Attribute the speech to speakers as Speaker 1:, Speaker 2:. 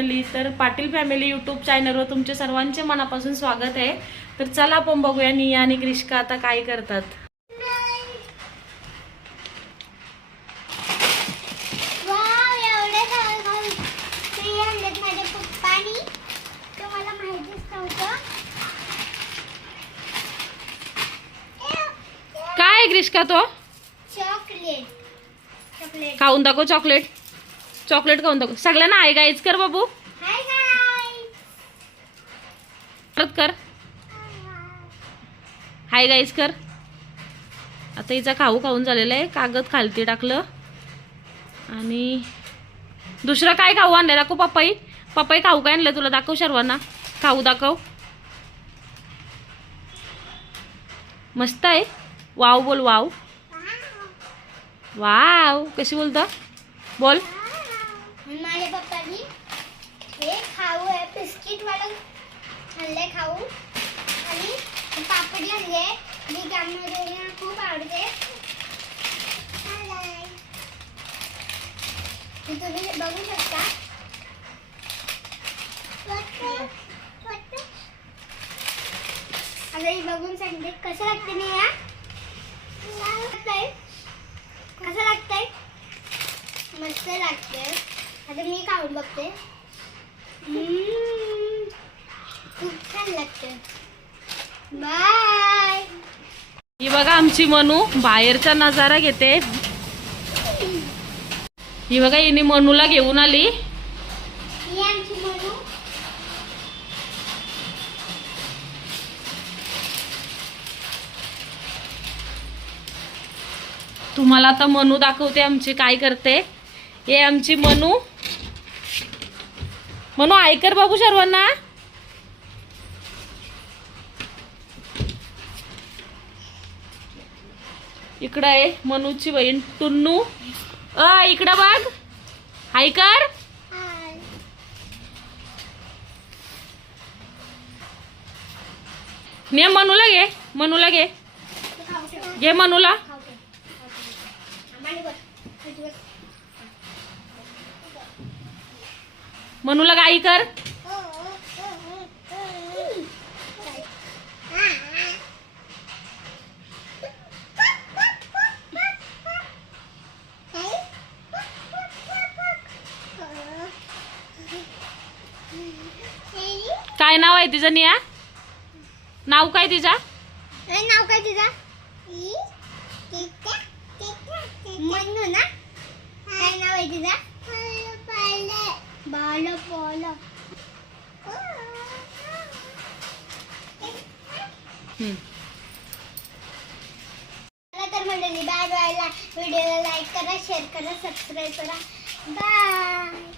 Speaker 1: तर Patil family YouTube चॅनलवर तुमचे सर्वांचे मनापासून स्वागत आहे. तर चला आपण बघूया निया आणि ग्रिष्का आता काय करतात. काय ग्रिष्का तो?
Speaker 2: चॉकलेट. चॉकलेट.
Speaker 1: खाऊन दाखव चॉकलेट. चॉकलेट खाऊन दाखव. सगळ्यांना आहे गाईच कर बाबू. परत कर. हाय गाईज कर. आता हिचा खाऊ खाऊन झालेला आहे. कागद खालती टाकलं. आणि दुसरं काय खाऊ आणलं दाखव पप्पाई पप्पाई खाऊ काय आणलं तुला दाखव सर्वांना. खाऊ दाखव. मस्त आहे. वाव बोल वाव. वाव. कशी बोलतं? बोल.
Speaker 2: आहे बिस्किट वाला आणले खाऊ। आणि पापडी आणले मी त्यामध्ये खूप आवडते. तुम्ही बघू शकता. आता हे बघून सांगते कसं लागते मी या. कसं लागतंय? मस्त लागते आता मी खाऊन बघते. हम्म. लागते बाय
Speaker 1: ही बघा आमची मनू बाहेरचा नजारा घेते. ही बघा हिने मनूला घेऊन आली. तुम्हाला आता मनू दाखवते आमची काय करते. हे आमची मनू. मनू ऐकर बाबू सर्वांना. इकडं आहे मनूची बहीण. टुन्नू. अ इकडं बघ. ऐकर
Speaker 2: कर.
Speaker 1: ने मनूला घे मनूला घे. घे मनूला. मनूला गाई कर. काय नाव आहे तिचं निया? नाव काय तिचा?
Speaker 2: नाव काय तुझा मन्नू ना? काय नाव आहे तुझा बाल तर मंडळी बाय बायला. व्हिडिओला लाईक करा शेअर करा सबस्क्राईब करा. बाय